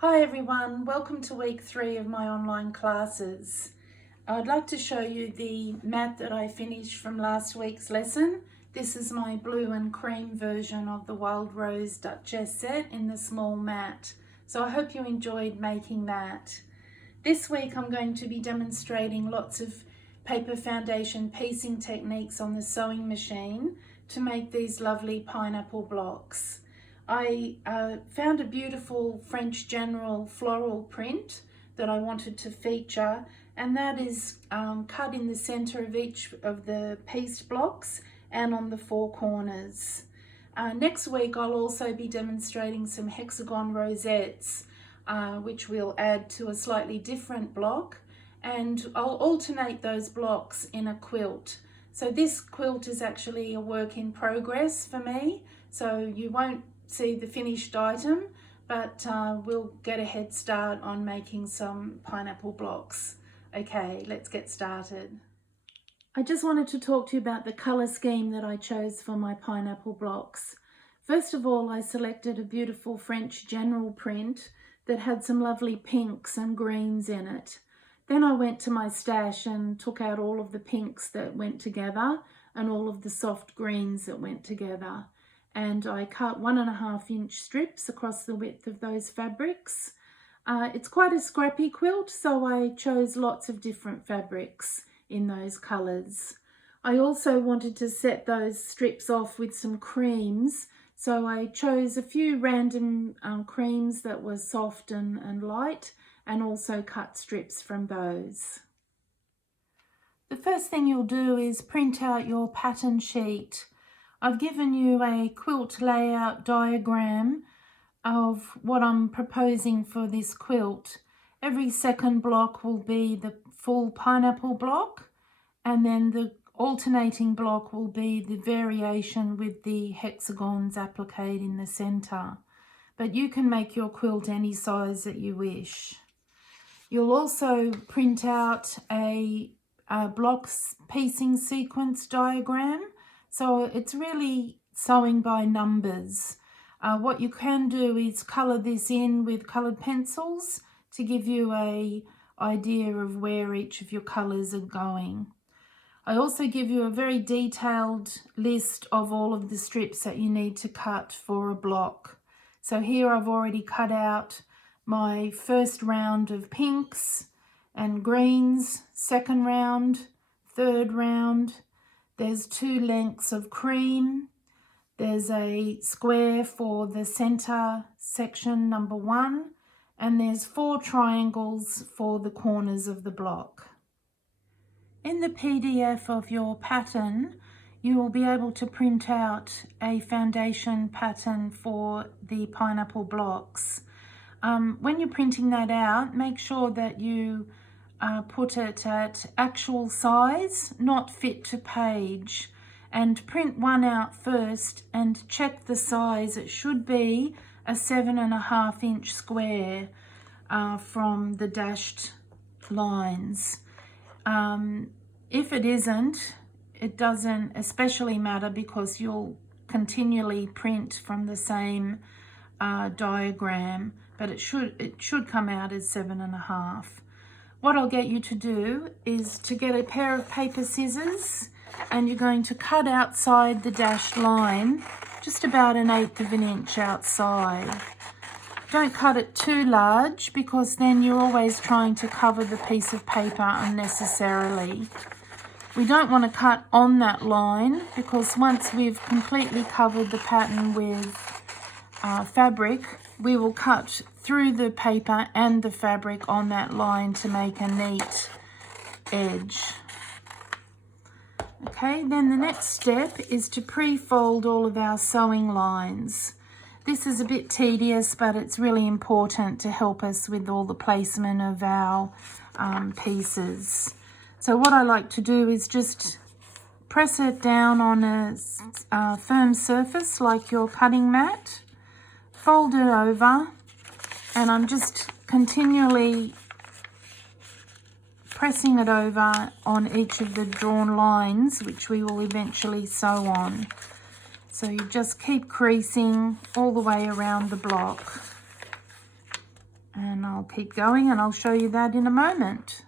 Hi everyone, welcome to week 3 of my online classes. I'd like to show you the mat that I finished from last week's lesson. This is my blue and cream version of the Wild Rose Duchess set in the small mat. So I hope you enjoyed making that. This week I'm going to be demonstrating lots of paper foundation piecing techniques on the sewing machine to make these lovely pineapple blocks. I found a beautiful French General floral print that I wanted to feature, and that is cut in the center of each of the pieced blocks and on the 4 corners. Next week I'll also be demonstrating some hexagon rosettes, which we'll add to a slightly different block, and I'll alternate those blocks in a quilt. So this quilt is actually a work in progress for me, so you won't see the finished item, but we'll get a head start on making some pineapple blocks. Okay, let's get started. I just wanted to talk to you about the colour scheme that I chose for my pineapple blocks. First of all, I selected a beautiful French General print that had some lovely pinks and greens in it. Then I went to my stash and took out all of the pinks that went together and all of the soft greens that went together. And I cut 1.5 inch strips across the width of those fabrics. It's quite a scrappy quilt, so I chose lots of different fabrics in those colours. I also wanted to set those strips off with some creams, so I chose a few random creams that were soft and light, and also cut strips from those. The first thing you'll do is print out your pattern sheet. I've given you a quilt layout diagram of what I'm proposing for this quilt. Every second block will be the full pineapple block, and then the alternating block will be the variation with the hexagons appliqued in the center. But you can make your quilt any size that you wish. You'll also print out a blocks piecing sequence diagram. So it's really sewing by numbers. What you can do is colour this in with coloured pencils to give you an idea of where each of your colours are going. I also give you a very detailed list of all of the strips that you need to cut for a block. So here I've already cut out my first round of pinks and greens, second round, third round. There's 2 lengths of cream. There's a square for the center section number 1, and there's 4 triangles for the corners of the block. In the PDF of your pattern, you will be able to print out a foundation pattern for the pineapple blocks. When you're printing that out, make sure that you put it at actual size, not fit to page, and print one out first and check the size. It should be a 7.5 inch square from the dashed lines. If it isn't, it doesn't especially matter because you'll continually print from the same diagram, but it should come out as 7.5. What I'll get you to do is to get a pair of paper scissors, and you're going to cut outside the dashed line, just about 1/8 of an inch outside. Don't cut it too large because then you're always trying to cover the piece of paper unnecessarily. We don't want to cut on that line because once we've completely covered the pattern with fabric, we will cut through the paper and the fabric on that line to make a neat edge. Okay, then the next step is to pre-fold all of our sewing lines. This is a bit tedious, but it's really important to help us with all the placement of our pieces. So what I like to do is just press it down on a firm surface like your cutting mat, fold it over, and I'm just continually pressing it over on each of the drawn lines, which we will eventually sew on. So you just keep creasing all the way around the block. I'll keep going and I'll show you that in a moment.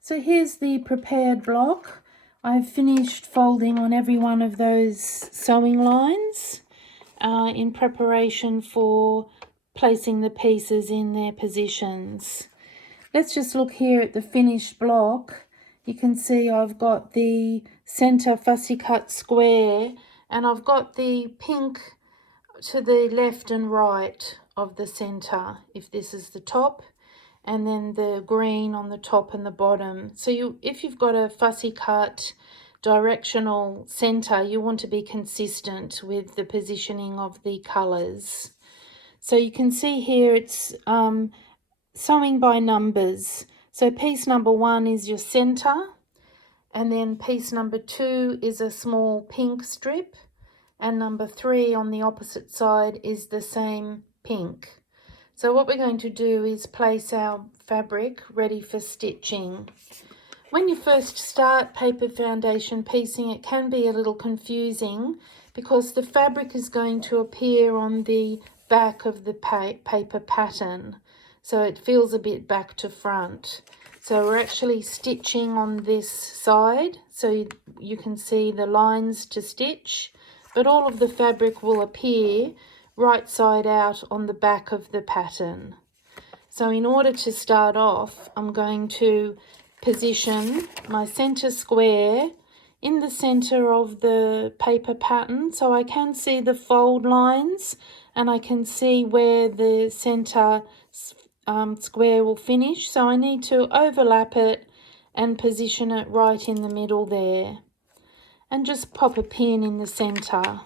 So here's the prepared block. I've finished folding on every one of those sewing lines in preparation for placing the pieces in their positions. Let's just look here at the finished block. You can see I've got the center fussy cut square and I've got the pink to the left and right of the center, if this is the top, and then the green on the top and the bottom. So if you've got a fussy cut directional center, you want to be consistent with the positioning of the colors. So you can see here it's sewing by numbers. So piece number 1 is your center, and then piece number 2 is a small pink strip, and number 3 on the opposite side is the same pink. So what we're going to do is place our fabric ready for stitching. When you first start paper foundation piecing, it can be a little confusing because the fabric is going to appear on the back of the paper pattern. So it feels a bit back to front. So we're actually stitching on this side, so you can see the lines to stitch, but all of the fabric will appear right side out on the back of the pattern. So in order to start off, I'm going to position my center square in the center of the paper pattern so I can see the fold lines and I can see where the center square will finish. So I need to overlap it and position it right in the middle there and just pop a pin in the center.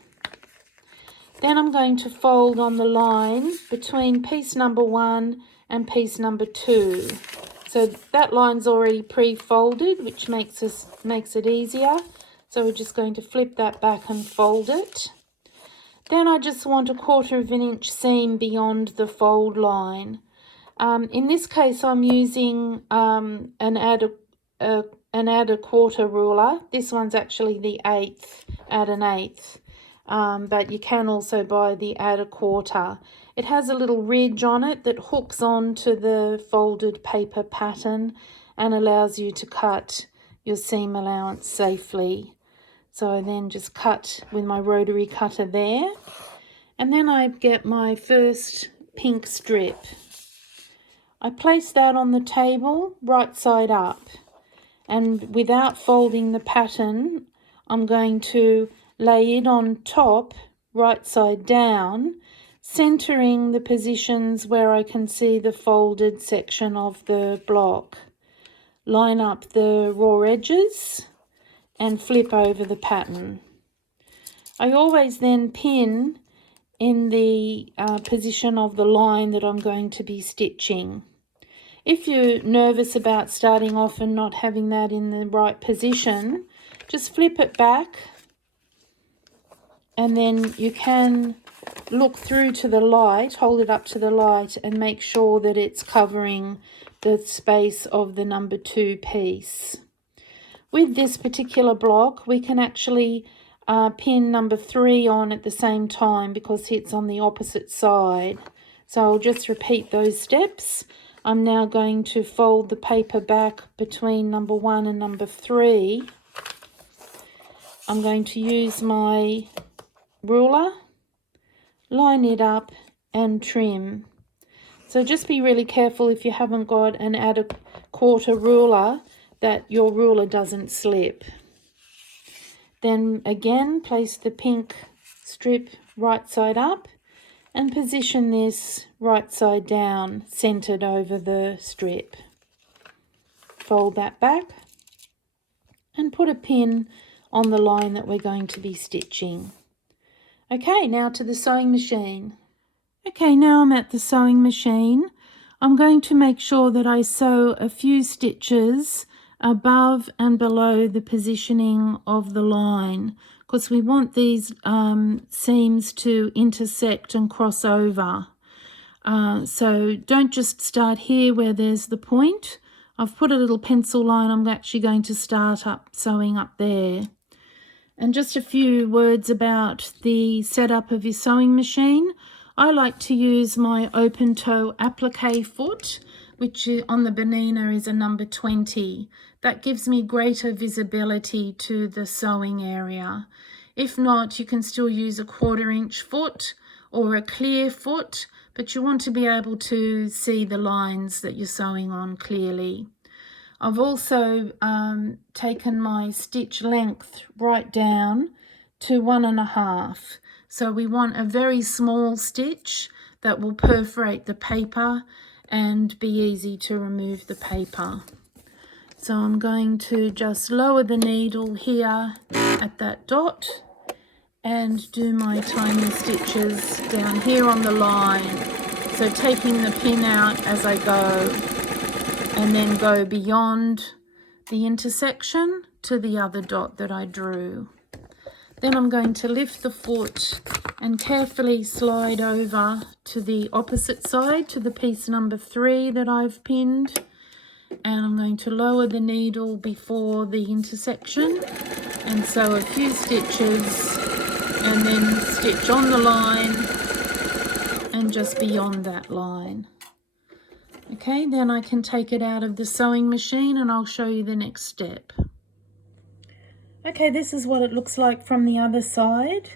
Then I'm going to fold on the line between piece number 1 and piece number 2. So that line's already pre-folded, which makes it easier. So we're just going to flip that back and fold it. Then I just want 1/4 of an inch seam beyond the fold line. In this case, I'm using an add a quarter ruler. This one's actually the 1/8, add an 1/8. But you can also buy the add a quarter. It has a little ridge on it that hooks onto the folded paper pattern and allows you to cut your seam allowance safely. So I then just cut with my rotary cutter there, and then I get my first pink strip. I place that on the table right side up, and without folding the pattern, I'm going to lay it on top, right side down, centering the positions where I can see the folded section of the block. Line up the raw edges and flip over the pattern. I always then pin in the position of the line that I'm going to be stitching. If you're nervous about starting off and not having that in the right position, just flip it back, and then you can look through to the light, hold it up to the light and make sure that it's covering the space of the number 2 piece. With this particular block, we can actually pin number 3 on at the same time because it's on the opposite side. So I'll just repeat those steps. I'm now going to fold the paper back between number 1 and number 3. I'm going to use my ruler, line it up and trim. So just be really careful if you haven't got an add a quarter ruler that your ruler doesn't slip. Then again place the pink strip right side up and position this right side down, centered over the strip. Fold that back and put a pin on the line that we're going to be stitching. Okay, now to the sewing machine. Okay, now I'm at the sewing machine. I'm going to make sure that I sew a few stitches above and below the positioning of the line because we want these seams to intersect and cross over. So don't just start here where there's the point. I've put a little pencil line. I'm actually going to start up sewing up there. And just a few words about the setup of your sewing machine. I like to use my open toe applique foot, which on the Bernina is a number 20. That gives me greater visibility to the sewing area. If not, you can still use a 1/4 inch foot or a clear foot, but you want to be able to see the lines that you're sewing on clearly. I've also taken my stitch length right down to 1.5. So we want a very small stitch that will perforate the paper and be easy to remove the paper. So I'm going to just lower the needle here at that dot and do my tiny stitches down here on the line. So taking the pin out as I go, and then go beyond the intersection to the other dot that I drew. Then I'm going to lift the foot and carefully slide over to the opposite side, to the piece number 3 that I've pinned. And I'm going to lower the needle before the intersection and sew a few stitches and then stitch on the line and just beyond that line. Okay, then I can take it out of the sewing machine and I'll show you the next step. Okay, this is what it looks like from the other side.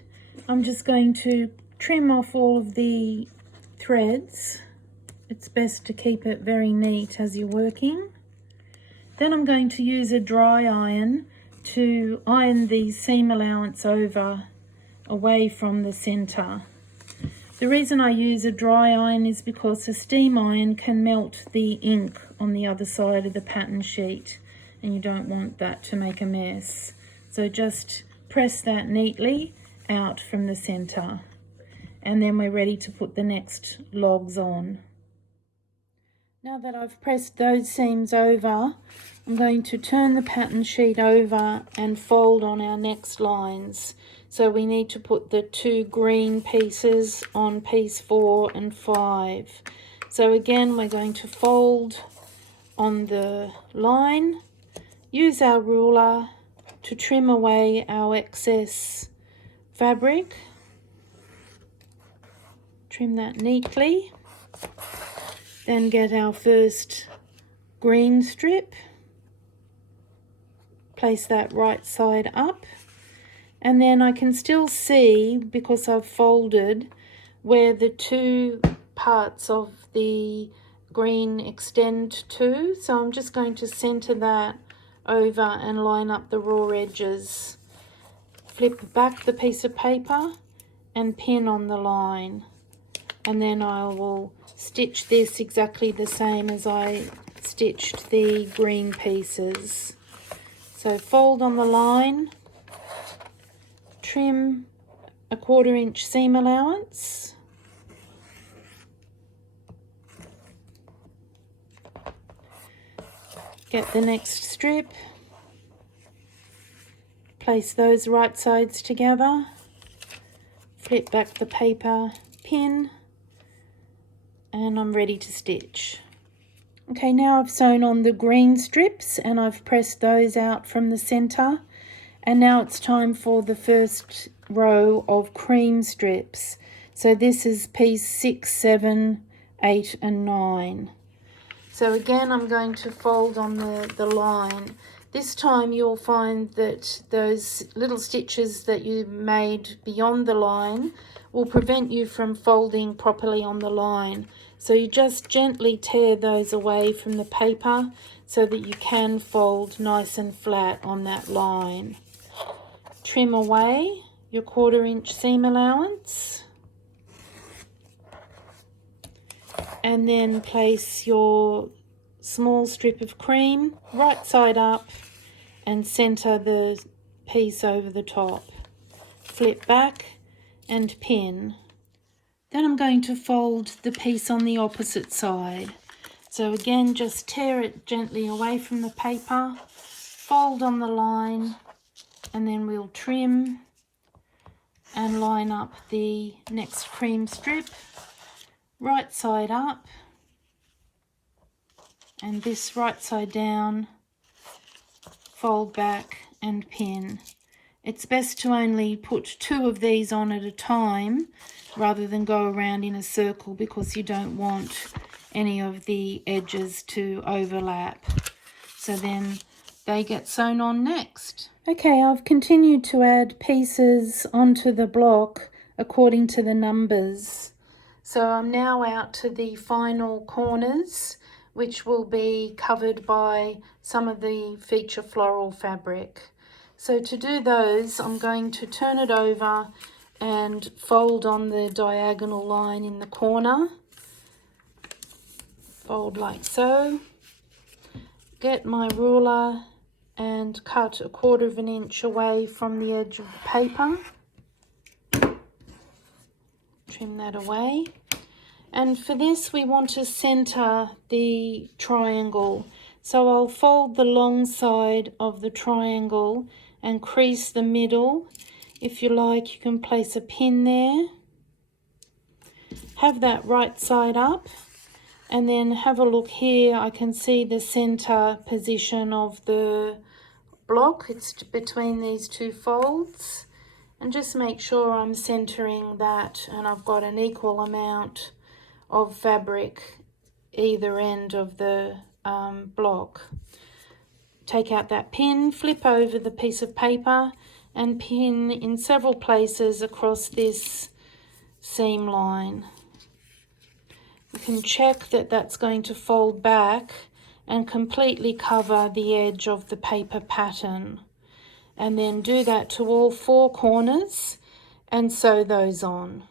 I'm just going to trim off all of the threads. It's best to keep it very neat as you're working. Then I'm going to use a dry iron to iron the seam allowance over away from the center. The reason I use a dry iron is because a steam iron can melt the ink on the other side of the pattern sheet, and you don't want that to make a mess. So just press that neatly out from the center, and then we're ready to put the next logs on. Now that I've pressed those seams over, I'm going to turn the pattern sheet over and fold on our next lines. So we need to put the 2 green pieces on piece 4 and 5. So again, we're going to fold on the line, use our ruler to trim away our excess fabric, trim that neatly, then get our first green strip, place that right side up, and then I can still see, because I've folded, where the 2 parts of the green extend to. So I'm just going to center that over and line up the raw edges. Flip back the piece of paper and pin on the line. And then I will stitch this exactly the same as I stitched the green pieces. So fold on the line, trim a 1/4 inch seam allowance, get the next strip, place those right sides together, flip back the paper, pin, and I'm ready to stitch. Okay, now I've sewn on the green strips and I've pressed those out from the center. And now it's time for the first row of cream strips. So this is piece 6, 7, 8 and 9. So again, I'm going to fold on the line. This time you'll find that those little stitches that you made beyond the line will prevent you from folding properly on the line. So you just gently tear those away from the paper so that you can fold nice and flat on that line. Trim away your 1/4 inch seam allowance, and then place your small strip of cream right side up and center the piece over the top. Flip back and pin. Then I'm going to fold the piece on the opposite side. So again, just tear it gently away from the paper, fold on the line, and then we'll trim and line up the next cream strip, right side up, and this right side down, fold back and pin. It's best to only put 2 of these on at a time rather than go around in a circle, because you don't want any of the edges to overlap. So then they get sewn on next. Okay, I've continued to add pieces onto the block according to the numbers. So I'm now out to the final corners, which will be covered by some of the feature floral fabric. So to do those, I'm going to turn it over and fold on the diagonal line in the corner. Fold like so. Get my ruler and cut 1/4 inch away from the edge of the paper. Trim that away. And for this, we want to center the triangle. So I'll fold the long side of the triangle and crease the middle. If you like, you can place a pin there. Have that right side up, and then have a look here. I can see the center position of the block. It's between these 2 folds, and just make sure I'm centering that, and I've got an equal amount of fabric either end of the block. Take out that pin, flip over the piece of paper and pin in several places across this seam line. You can check that that's going to fold back and completely cover the edge of the paper pattern. And then do that to all 4 corners and sew those on.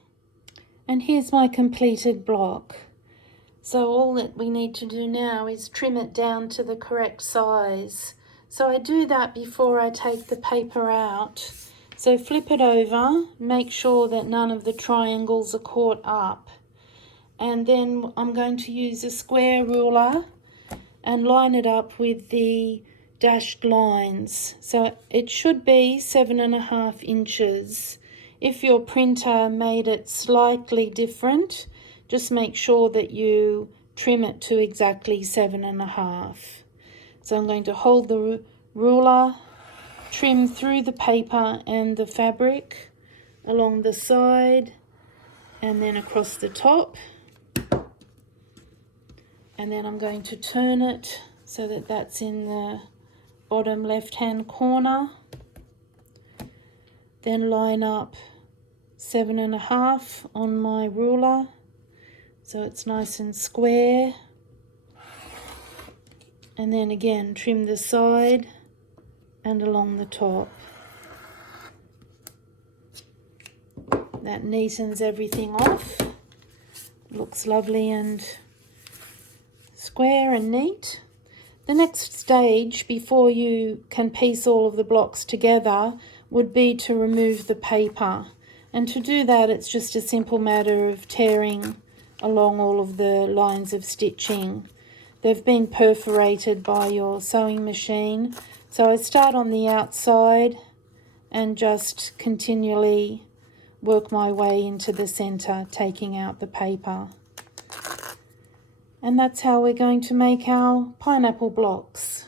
And here's my completed block. So all that we need to do now is trim it down to the correct size. So I do that before I take the paper out. So flip it over, make sure that none of the triangles are caught up. And then I'm going to use a square ruler and line it up with the dashed lines. So it should be 7.5 inches. If your printer made it slightly different, just make sure that you trim it to exactly 7.5. So I'm going to hold the ruler, trim through the paper and the fabric along the side and then across the top. And then I'm going to turn it so that that's in the bottom left-hand corner. Then line up 7.5 on my ruler, so it's nice and square. And then again, trim the side and along the top. That neatens everything off. Looks lovely and square and neat. The next stage, before you can piece all of the blocks together, would be to remove the paper. And to do that, it's just a simple matter of tearing along all of the lines of stitching. They've been perforated by your sewing machine. So I start on the outside and just continually work my way into the center, taking out the paper. And that's how we're going to make our pineapple blocks.